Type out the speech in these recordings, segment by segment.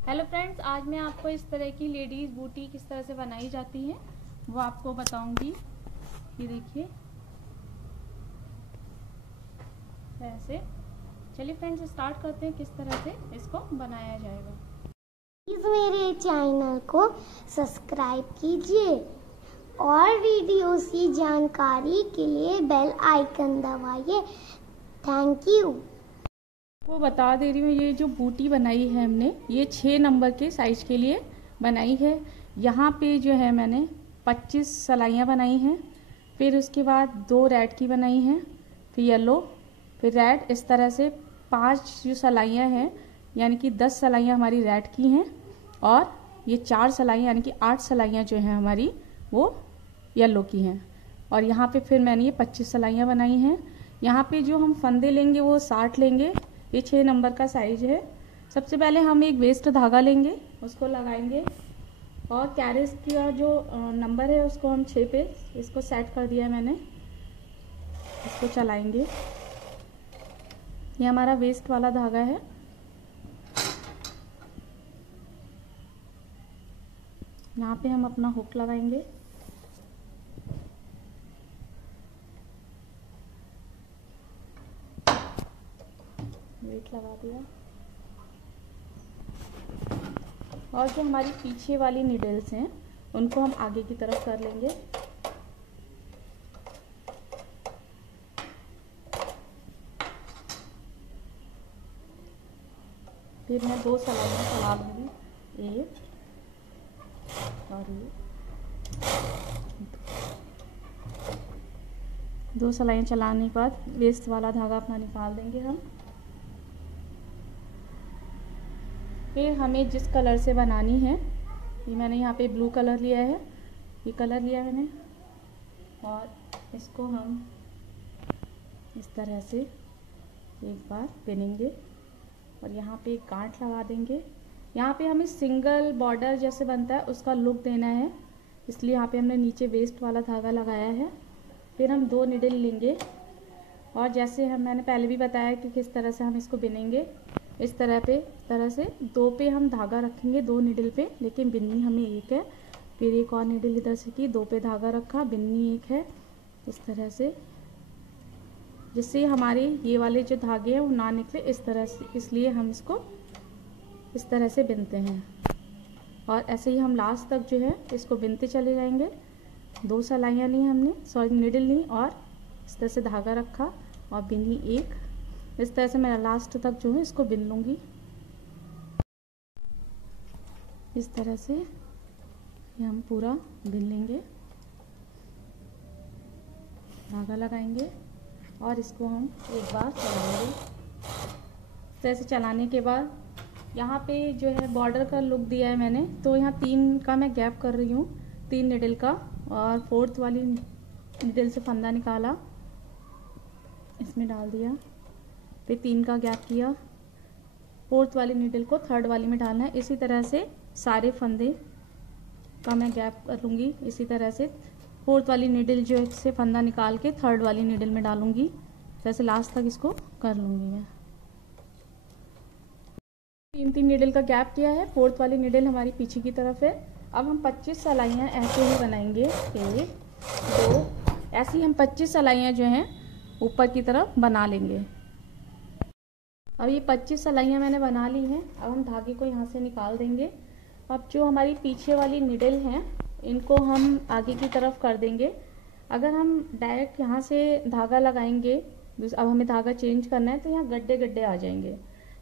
Hello friends, आज मैं आपको इस तरह की लेडीज बूटी किस तरह से बनाई जाती है वो आपको बताऊंगी। ये देखिए ऐसे। चलिए फ्रेंड्स, स्टार्ट करते हैं किस तरह से इसको बनाया जाएगा। प्लीज मेरे चैनल को सब्सक्राइब कीजिए और वीडियोस की जानकारी के लिए बेल आइकन दबाइए। Thank you. वो बता दे रही हूँ, ये जो बूटी बनाई है हमने, ये 6 नंबर के साइज के लिए बनाई है। यहाँ पे जो है मैंने 25 सलाइयाँ बनाई हैं। फिर उसके बाद 2 रेड की बनाई हैं, फिर येलो, फिर रेड। इस तरह से 5 जो सलाइयाँ हैं, यानी कि 10 सलाइयाँ हमारी रेड की हैं और ये 4 सलाइयाँ यानी कि 8 सलाइयाँ जो हैं हमारी वो येलो की हैं। और यहाँ पे फिर मैंने ये 25 सलाइयाँ बनाई हैं। यहाँ पे जो हम फंदे लेंगे वो 60 लेंगे। ये 6 नंबर का साइज है। सबसे पहले हम एक वेस्ट धागा लेंगे, उसको लगाएंगे और कैरेज का जो नंबर है उसको हम 6 पे इसको सेट कर दिया है मैंने। इसको चलाएंगे। ये हमारा वेस्ट वाला धागा है। यहाँ पे हम अपना हुक लगाएंगे। वेट लगा दिया और जो हमारी पीछे वाली नीडल्स हैं उनको हम आगे की तरफ कर लेंगे। फिर मैं 2 सलाइयाँ चला लूँगी, एक और ये 2 सलाइयाँ चलाने के बाद वेस्ट वाला धागा अपना निकाल देंगे हम। फिर हमें जिस कलर से बनानी है, ये मैंने यहाँ पे ब्लू कलर लिया है, ये कलर लिया मैंने, और इसको हम इस तरह से एक बार बिनेंगे और यहाँ पे एक गांठ लगा देंगे। यहाँ पे हमें सिंगल बॉर्डर जैसे बनता है उसका लुक देना है, इसलिए यहाँ पे हमने नीचे वेस्ट वाला धागा लगाया है। फिर हम 2 निडल लेंगे और जैसे मैंने पहले भी बताया कि किस तरह से हम इसको बिनेंगे। इस तरह से 2 पे हम धागा रखेंगे, 2 निडल पे, लेकिन बिन्नी हमें एक है। फिर एक और निडल इधर से की, 2 पे धागा रखा, बिन्नी एक है। इस तरह से, जिससे हमारे ये वाले जो धागे हैं वो ना निकले, इस तरह से, इसलिए हम इसको इस तरह से बिनते हैं। और ऐसे ही हम लास्ट तक जो है इसको बिनते चले जाएंगे। 2 सलाइयाँ ली हमने, सॉरी निडल ली, और इस तरह से धागा रखा और बिनी एक। इस तरह से मैं लास्ट तक जो है इसको बिन लूँगी। इस तरह से ये हम पूरा बिन लेंगे, धागा लगाएंगे और इसको हम एक बार चलाएंगे। इस तरह से चलाने के बाद यहाँ पे जो है बॉर्डर का लुक दिया है मैंने, तो यहाँ 3 का मैं गैप कर रही हूँ, 3 निडल का, और 4th वाली निडल से फंदा निकाला, इसमें डाल दिया, फिर 3 का गैप किया, 4th वाली निडल को 3rd वाली में डालना है। इसी तरह से सारे फंदे का मैं गैप कर लूँगी। इसी तरह से 4th वाली निडल जो से फंदा निकाल के 3rd वाली निडल में डालूँगी, जैसे लास्ट तक इसको कर लूँगी मैं। 3 निडल का गैप किया है, 4th वाली निडल हमारी पीछे की तरफ है। अब हम 25 सलाइयाँ ऐसे ही बनाएंगे, 1 2, ऐसे ही हम 25 सलाइयाँ जो हैं ऊपर की तरफ बना लेंगे। अब ये 25 सलाइयाँ मैंने बना ली हैं। अब हम धागे को यहाँ से निकाल देंगे। अब जो हमारी पीछे वाली निडल हैं इनको हम आगे की तरफ कर देंगे। अगर हम डायरेक्ट यहाँ से धागा लगाएंगे, अब हमें धागा चेंज करना है, तो यहाँ गड्ढे गड्ढे आ जाएंगे,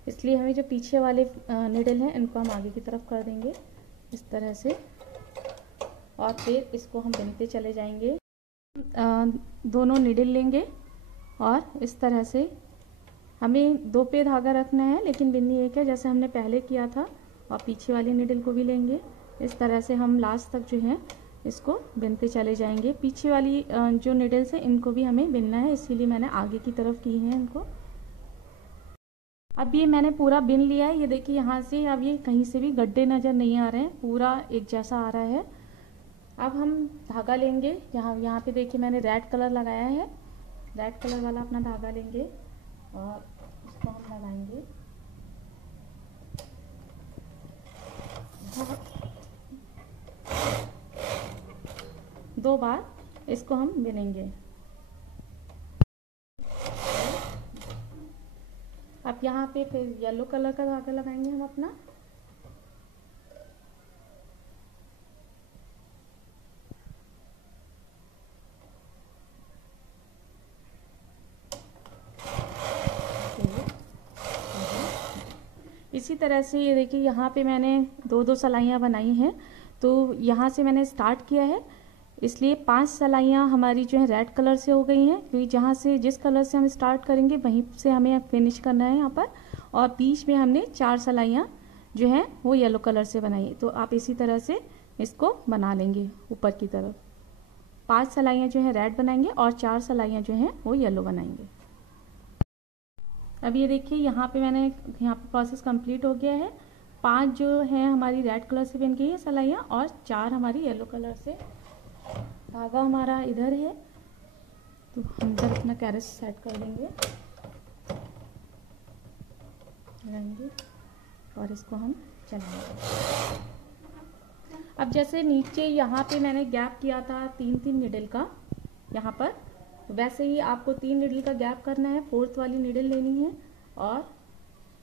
इसलिए हमें जो पीछे वाले निडल हैं इनको हम आगे की तरफ कर देंगे इस तरह से, और फिर इसको हम बिनते चले जाएंगे। दोनों निडल लेंगे और इस तरह से हमें 2 पे धागा रखना है, लेकिन बिन्नी एक है जैसे हमने पहले किया था, और पीछे वाली निडल को भी लेंगे। इस तरह से हम लास्ट तक जो है इसको बिनते चले जाएंगे। पीछे वाली जो निडल्स हैं इनको भी हमें बिनना है, इसीलिए मैंने आगे की तरफ की है इनको। अब ये मैंने पूरा बिन लिया है। ये देखिए यहाँ से अब ये कहीं से भी गड्ढे नज़र नहीं आ रहे हैं, पूरा एक जैसा आ रहा है। अब हम धागा लेंगे, यहाँ पे देखिए मैंने रेड कलर लगाया है, रेड कलर वाला अपना धागा लेंगे और इसको हम लगाएंगे। 2 बार इसको हम बिनेंगे। अब यहाँ पे फिर येलो कलर का धागा लगाएंगे हम अपना। इसी तरह से ये देखिए यहाँ पे मैंने 2-2 सिलाइयाँ बनाई हैं। तो यहाँ से मैंने स्टार्ट किया है, इसलिए 5 सिलाइयाँ हमारी जो है रेड कलर से हो गई हैं, क्योंकि जहाँ से जिस कलर से हम स्टार्ट करेंगे वहीं से हमें फिनिश करना है यहाँ पर। और बीच में हमने 4 सिलाइयाँ जो हैं वो येलो कलर से बनाई है। तो आप इसी तरह से इसको बना लेंगे ऊपर की तरफ। 5 सिलाइयाँ जो है रेड बनाएंगे और 4 सिलाइयाँ जो हैं वो येलो बनाएंगे। अब ये देखिए यहाँ पे मैंने यहाँ पे प्रोसेस कंप्लीट हो गया है। 5 जो है हमारी रेड कलर से बन गई है सिलाइयाँ और 4 हमारी येलो कलर से। धागा हमारा इधर है, तो हम इधर अपना कैरेट सेट कर देंगे और इसको हम चलाएंगे। अब जैसे नीचे यहाँ पे मैंने गैप किया था 3-3 नीडल का यहाँ पर, वैसे ही आपको 3 नीडल का गैप करना है। 4th वाली नीडल लेनी है और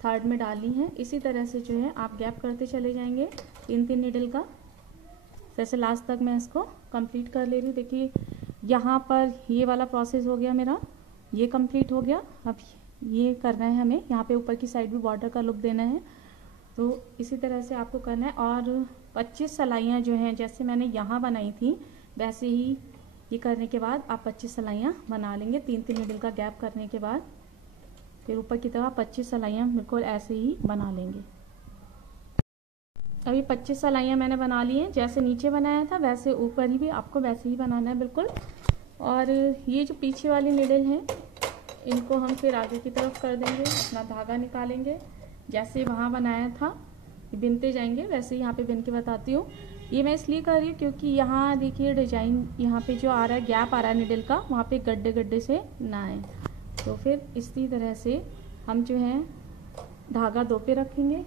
3rd में डालनी है। इसी तरह से जो है आप गैप करते चले जाएंगे 3-3 नीडल का। जैसे लास्ट तक मैं इसको कंप्लीट कर ले रही हूँ। देखिए यहाँ पर ये वाला प्रोसेस हो गया मेरा, ये कंप्लीट हो गया। अब ये करना है हमें, यहाँ पे ऊपर की साइड भी बॉर्डर का लुक देना है, तो इसी तरह से आपको करना है। और 25 सिलाइयाँ जो हैं जैसे मैंने यहाँ बनाई थी वैसे ही ये करने के बाद आप 25 सिलाइयाँ बना लेंगे। 3-3 नीडल का गैप करने के बाद फिर ऊपर की तरफ 25 सिलाइयाँ बिल्कुल ऐसे ही बना लेंगे। अभी 25 सिलाइयाँ मैंने बना ली हैं। जैसे नीचे बनाया था वैसे ऊपर ही भी आपको वैसे ही बनाना है बिल्कुल। और ये जो पीछे वाली नीडल हैं इनको हम फिर आगे की तरफ कर देंगे, अपना धागा निकालेंगे। जैसे वहाँ बनाया था बिनते जाएंगे वैसे यहाँ पे बिन के बताती हूँ। ये मैं इसलिए कर रही हूँ क्योंकि यहाँ देखिए डिजाइन यहाँ पे जो आ रहा है, गैप आ रहा है नीडल का, वहाँ पे गड्ढे गड्ढे से ना आए। तो फिर इसी तरह से हम जो है धागा 2 पे रखेंगे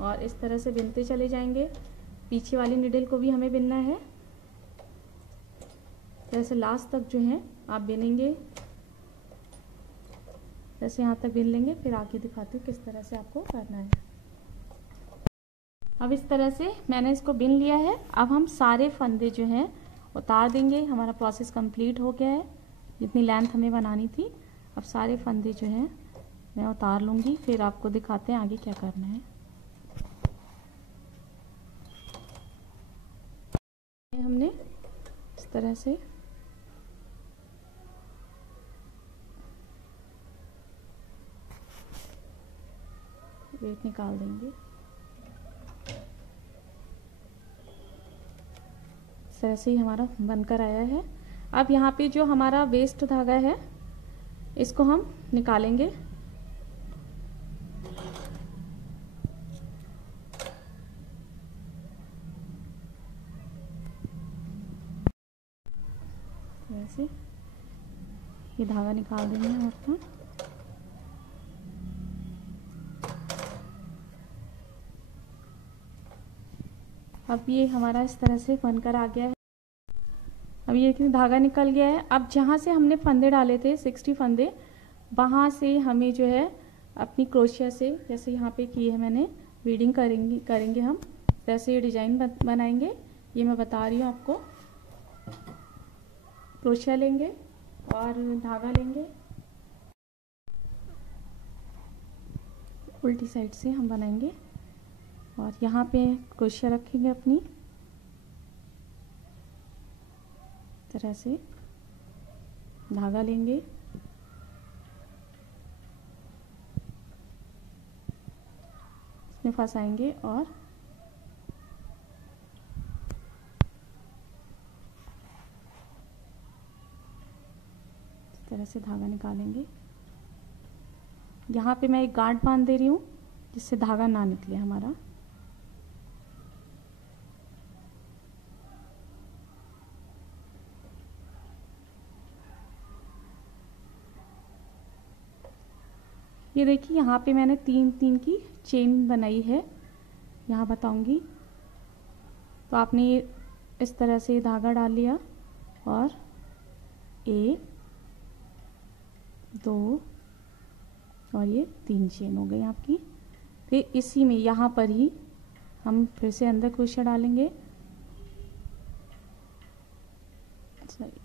और इस तरह से बिनते चले जाएंगे। पीछे वाली नीडल को भी हमें बिनना है। जैसे लास्ट तक जो है आप बिनेंगे, जैसे यहाँ तक बिन लेंगे। फिर आगे दिखाती हूँ किस तरह से आपको करना है। अब इस तरह से मैंने इसको बिन लिया है। अब हम सारे फंदे जो हैं उतार देंगे। हमारा प्रोसेस कंप्लीट हो गया है, जितनी लेंथ हमें बनानी थी। अब सारे फंदे जो हैं मैं उतार लूँगी, फिर आपको दिखाते हैं आगे क्या करना है। हमने इस तरह से वेट निकाल देंगे। इस तरह से ही हमारा बनकर आया है। अब यहाँ पे जो हमारा वेस्ट धागा है इसको हम निकालेंगे। वैसे ये धागा निकाल देंगे हम अपना। अब ये हमारा इस तरह से बनकर आ गया है। अब ये धागा निकल गया है। अब जहाँ से हमने फंदे डाले थे 60 फंदे, वहाँ से हमें जो है अपनी क्रोशिया से, जैसे यहाँ पे की है मैंने, बीडिंग करेंगे हम। जैसे ये डिजाइन बनाएंगे, ये मैं बता रही हूँ आपको। क्रोशिया लेंगे और धागा लेंगे, उल्टी साइड से हम बनाएंगे और यहाँ पे क्रोशिया रखेंगे अपनी तरह से। धागा लेंगे, इसमें फंसाएंगे और इस तरह से धागा निकालेंगे। यहाँ पे मैं एक गांठ बांध दे रही हूँ जिससे धागा ना निकले हमारा। ये देखिए यहाँ पे मैंने 3-3 की चेन बनाई है, यहाँ बताऊंगी। तो आपने इस तरह से धागा डाल लिया और 1 2 और ये 3 चेन हो गई आपकी। फिर इसी में यहाँ पर ही हम फिर से अंदर क्रोशिया डालेंगे।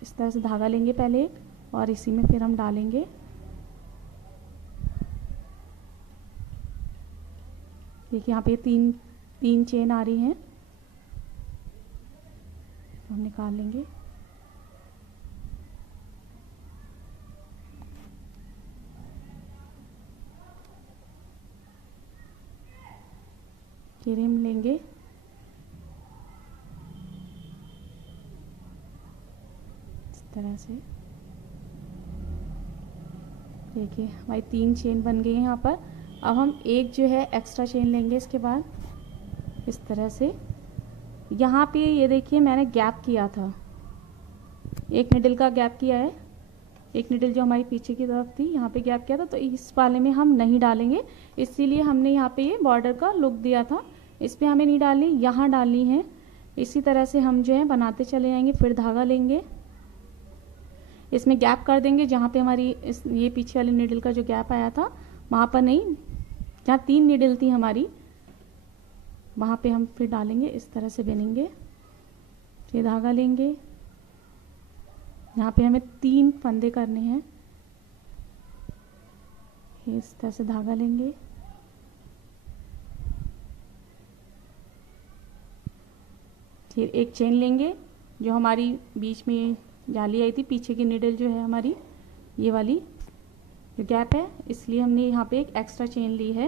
इस तरह से धागा लेंगे पहले और इसी में फिर हम डालेंगे। देखिए यहाँ पे तीन चेन आ रही हैं, तो हम निकाल लेंगे। फिर हम लेंगे इस तरह से। देखिए हमारी 3 चेन बन गई है यहाँ पर। अब हम एक जो है एक्स्ट्रा चेन लेंगे इसके बाद इस तरह से। यहाँ पे ये देखिए मैंने गैप किया था, एक निडल का गैप किया है, एक निडल जो हमारी पीछे की तरफ थी यहाँ पे गैप किया था, तो इस वाले में हम नहीं डालेंगे। इसीलिए हमने यहाँ पे ये बॉर्डर का लुक दिया था, इस पे हमें नहीं डालनी, यहाँ डालनी है। इसी तरह से हम जो है बनाते चले जाएंगे। फिर धागा लेंगे, इसमें गैप कर देंगे जहाँ पे हमारी ये पीछे वाली निडल का जो गैप आया था वहाँ पर नहीं, जहाँ 3 निडल थी हमारी वहाँ पे हम फिर डालेंगे। इस तरह से बिनेंगे, फिर धागा लेंगे। यहाँ पे हमें 3 फंदे करने हैं। इस तरह से धागा लेंगे, फिर एक चेन लेंगे जो हमारी बीच में जाली आई थी, पीछे की निडल जो है हमारी ये वाली जो गैप है, इसलिए हमने यहाँ पे एक एक्स्ट्रा चेन ली है।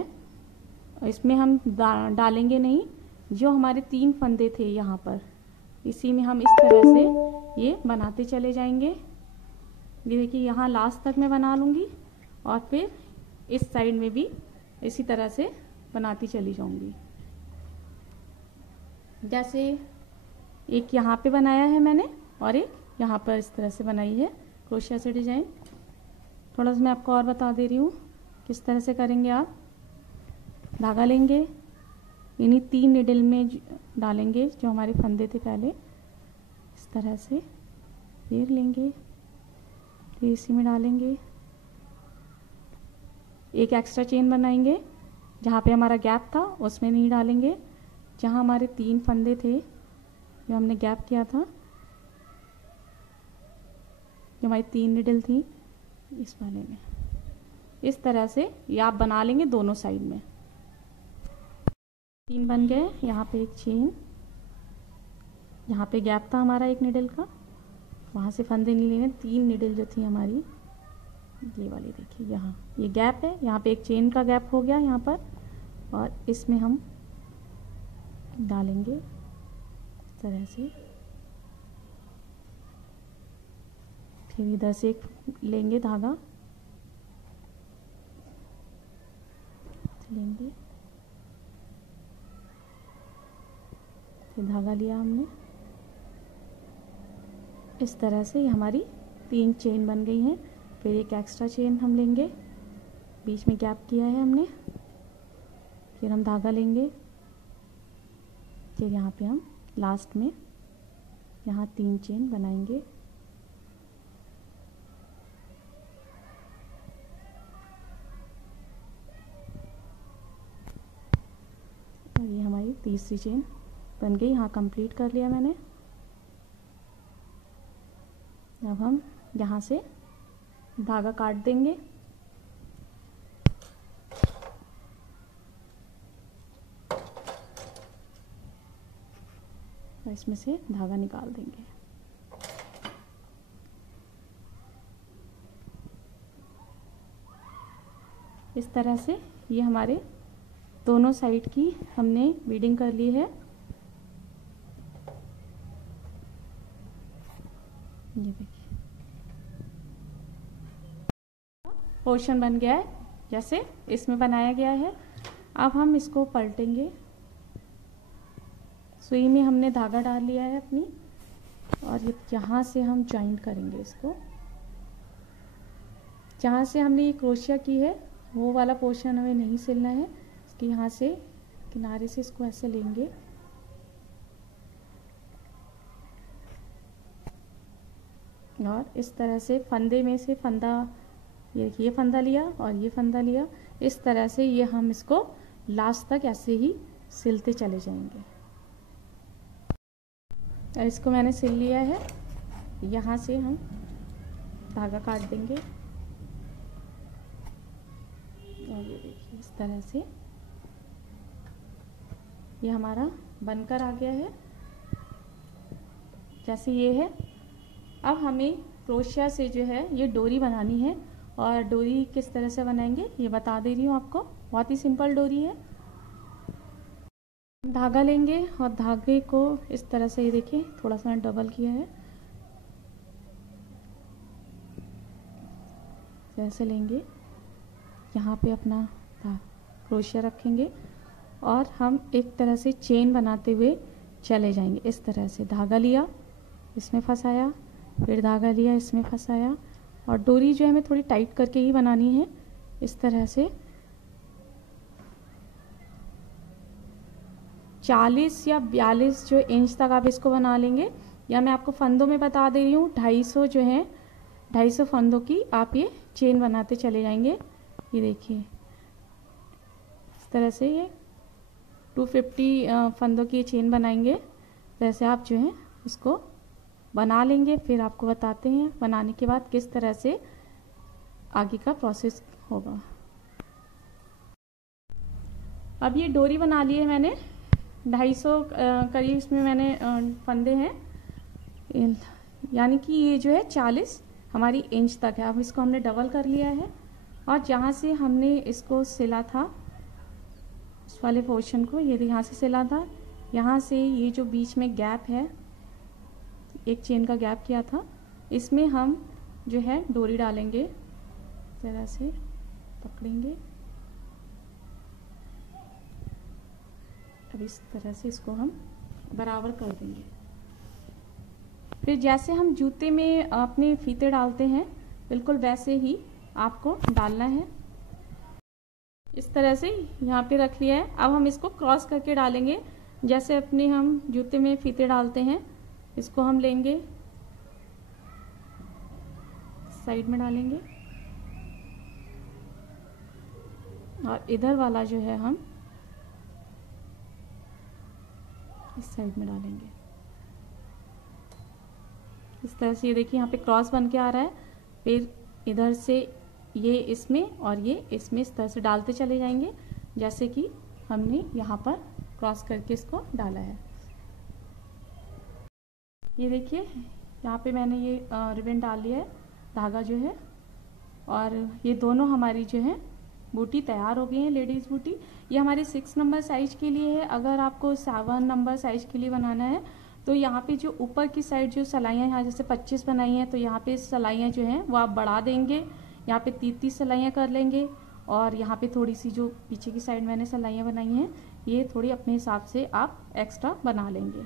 और इसमें हम डालेंगे नहीं, जो हमारे 3 फंदे थे यहाँ पर इसी में हम इस तरह से ये बनाते चले जाएंगे। ये देखिए यहाँ लास्ट तक मैं बना लूँगी और फिर इस साइड में भी इसी तरह से बनाती चली जाऊँगी। जैसे एक यहाँ पे बनाया है मैंने और एक यहाँ पर इस तरह से बनाई है क्रोशिया से डिजाइन। थोड़ा सा मैं आपको और बता दे रही हूँ किस तरह से करेंगे आप। धागा लेंगे, इन्हीं 3 निडल में डालेंगे जो हमारे फंदे थे पहले, इस तरह से फिर लेंगे, फिर इसी में डालेंगे। एक एक्स्ट्रा चेन बनाएंगे, जहाँ पे हमारा गैप था उसमें नहीं डालेंगे, जहाँ हमारे 3 फंदे थे जो हमने गैप किया था, जो हमारी 3 निडल थी इस वाले में। इस तरह से ये आप बना लेंगे दोनों साइड में। 3 बन गए। यहाँ पे एक चेन, यहाँ पे गैप था हमारा एक निडल का, वहाँ से फंदे नहीं लेने। 3 निडल जो थी हमारी ये वाली, देखिए यहाँ ये गैप है, यहाँ पे एक चेन का गैप हो गया यहाँ पर, और इसमें हम डालेंगे इस तरह से। फिर इधर से एक लेंगे धागा, लेंगे, फिर धागा लिया हमने। इस तरह से हमारी 3 चेन बन गई हैं। फिर एक एक्स्ट्रा चेन हम लेंगे, बीच में गैप किया है हमने, फिर हम धागा लेंगे, फिर यहाँ पे हम लास्ट में यहाँ 3 चेन बनाएंगे। और ये हमारी तीसरी चेन बन गई। यहाँ कंप्लीट कर लिया मैंने। अब हम यहाँ से धागा काट देंगे, और इसमें से धागा निकाल देंगे। इस तरह से ये हमारे दोनों साइड की हमने बीडिंग कर ली है। ये देखिए पोर्शन बन गया है जैसे इसमें बनाया गया है। अब हम इसको पलटेंगे। सुई में हमने धागा डाल लिया है अपनी, और ये यहाँ से हम जॉइंट करेंगे इसको। जहाँ से हमने ये क्रोशिया की है वो वाला पोर्शन हमें नहीं सिलना है। इसके यहाँ से किनारे से इसको ऐसे लेंगे, और इस तरह से फंदे में से फंदा, ये फंदा लिया और ये फंदा लिया, इस तरह से ये हम इसको लास्ट तक ऐसे ही सिलते चले जाएंगे। और इसको मैंने सिल लिया है। यहाँ से हम धागा काट देंगे और ये देखिए इस तरह से ये हमारा बनकर आ गया है, जैसे ये है। अब हमें क्रोशिया से जो है ये डोरी बनानी है, और डोरी किस तरह से बनाएंगे ये बता दे रही हूँ आपको। बहुत ही सिंपल डोरी है। धागा लेंगे और धागे को इस तरह से, ये देखिए थोड़ा सा डबल किया है, जैसे लेंगे यहाँ पे अपना क्रोशिया रखेंगे और हम एक तरह से चेन बनाते हुए चले जाएंगे। इस तरह से धागा लिया, इसमें फंसाया, फिर धागा लिया, इसमें फंसाया, और डोरी जो है हमें थोड़ी टाइट करके ही बनानी है। इस तरह से 40 या 42 जो इंच तक आप इसको बना लेंगे, या मैं आपको फंदों में बता दे रही हूँ 250 जो है 250 फंदों की आप ये चेन बनाते चले जाएंगे। ये देखिए इस तरह से ये 250 फंदों की चेन बनाएंगे। जैसे आप जो है इसको बना लेंगे, फिर आपको बताते हैं बनाने के बाद किस तरह से आगे का प्रोसेस होगा। अब ये डोरी बना ली है मैंने, 250 करीब इसमें मैंने फंदे हैं, यानी कि ये जो है 40 हमारी इंच तक है। अब इसको हमने डबल कर लिया है, और जहाँ से हमने इसको सिला था इस वाले पोर्शन को, ये यहाँ से सिला था, यहाँ से ये जो बीच में गैप है, एक चेन का गैप किया था, इसमें हम जो है डोरी डालेंगे। जरा से पकड़ेंगे, अब इस तरह से इसको हम बराबर कर देंगे। फिर जैसे हम जूते में अपने फीते डालते हैं बिल्कुल वैसे ही आपको डालना है। इस तरह से यहाँ पे रख लिया है। अब हम इसको क्रॉस करके डालेंगे, जैसे अपने हम जूते में फीते डालते हैं, इसको हम लेंगे साइड में डालेंगे, और इधर वाला जो है हम इस साइड में डालेंगे। इस तरह से ये देखिए यहाँ पे क्रॉस बन के आ रहा है। फिर इधर से ये इसमें और ये इसमें इस तरह से डालते चले जाएंगे, जैसे कि हमने यहाँ पर क्रॉस करके इसको डाला है। ये देखिए यहाँ पे मैंने ये रिबन डाल लिया है, धागा जो है, और ये दोनों हमारी जो है बूटी तैयार हो गई है, लेडीज़ बूटी। ये हमारे 6 नंबर साइज के लिए है। अगर आपको 7 नंबर साइज के लिए बनाना है तो यहाँ पे जो ऊपर की साइड जो सिलाइयाँ यहाँ जैसे 25 बनाई हैं, तो यहाँ पे सिलाइयाँ जो हैं वो आप बढ़ा देंगे, यहाँ पे 30 सिलाइयाँ कर लेंगे, और यहाँ पे थोड़ी सी जो पीछे की साइड मैंने सिलाइयाँ बनाई हैं ये थोड़ी अपने हिसाब से आप एक्स्ट्रा बना लेंगे।